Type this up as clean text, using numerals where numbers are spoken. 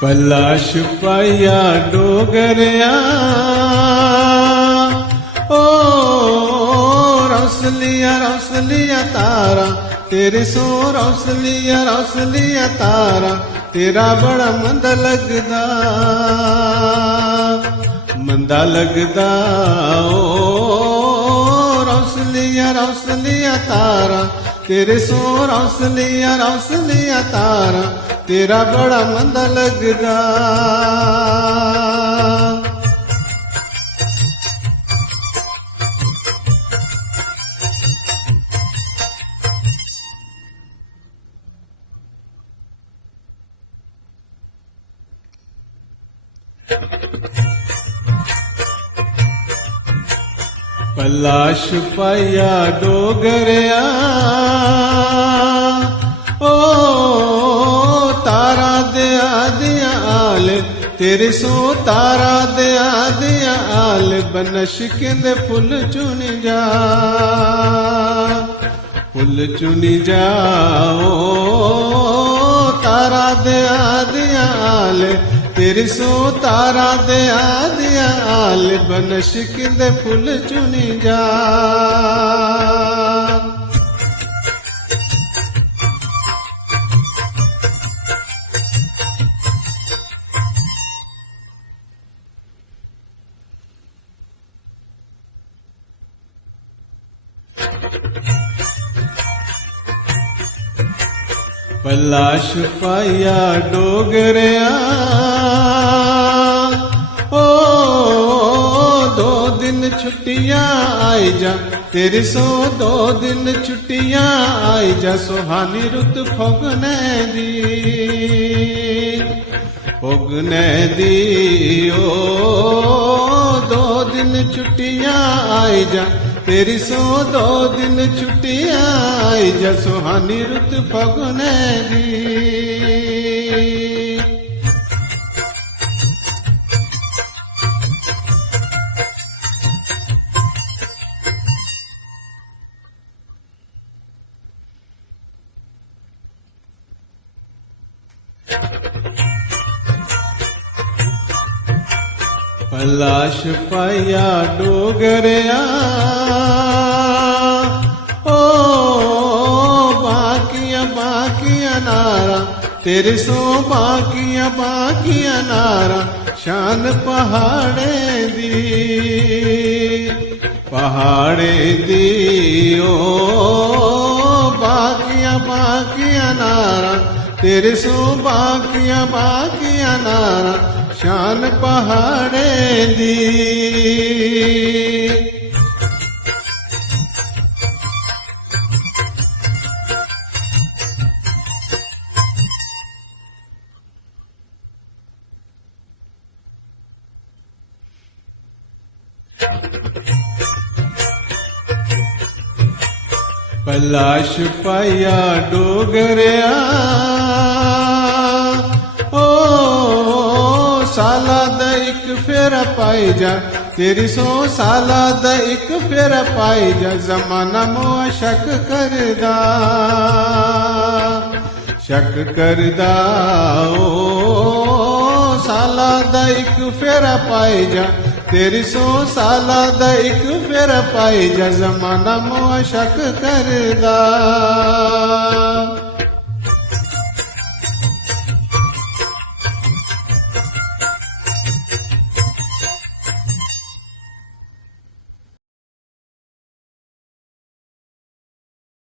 पलाश पाया डोगरिया ओ रौसलिया तारा तेरे सो रौसलिया तारा तेरा बड़ा मंदा लगदा ओ रौसलिया तारा तेरे सो रौसलिया तारा तेरा बड़ा मंदा लगदा। पलाश पाया डोगरिया ओ तारा दिया आल तेरे सो तारा दिया आल बनश किंदे फुल चुनी जाओ तारा दिया आल तेरे सो तारा दिया आल बनश किंदे फुल चुनी जा। पलाश पाया डोगरिया ओ दो दिन छुट्टियां आई जा तेरी सो दो दिन छुट्टियां आई जा सुहानी रुत फगने दी ओ दो दिन छुट्टियां आई जा तेरी सो दो दिन छुट्टियां आई जा सुहानी रुत फगने दी। पलाश पाया डोगरिया ओ बाकिया नारा तेरे सो बाकिया नारा शान पहाड़े दी ओ बाकिया नारा तेरे सो बाकिया नारा शान पहाड़े दी। पलाश पाया डोगरिया ओ साला दा इक फेरा पाई जा तेरी सो साला दा इक फेरा पाई जा जमाना मोआ शक करदा ओ साला दा इक फेरा पाई जा तेरी सो साला दा इक फेरा पाई जा जमाना मोआ शक करदा।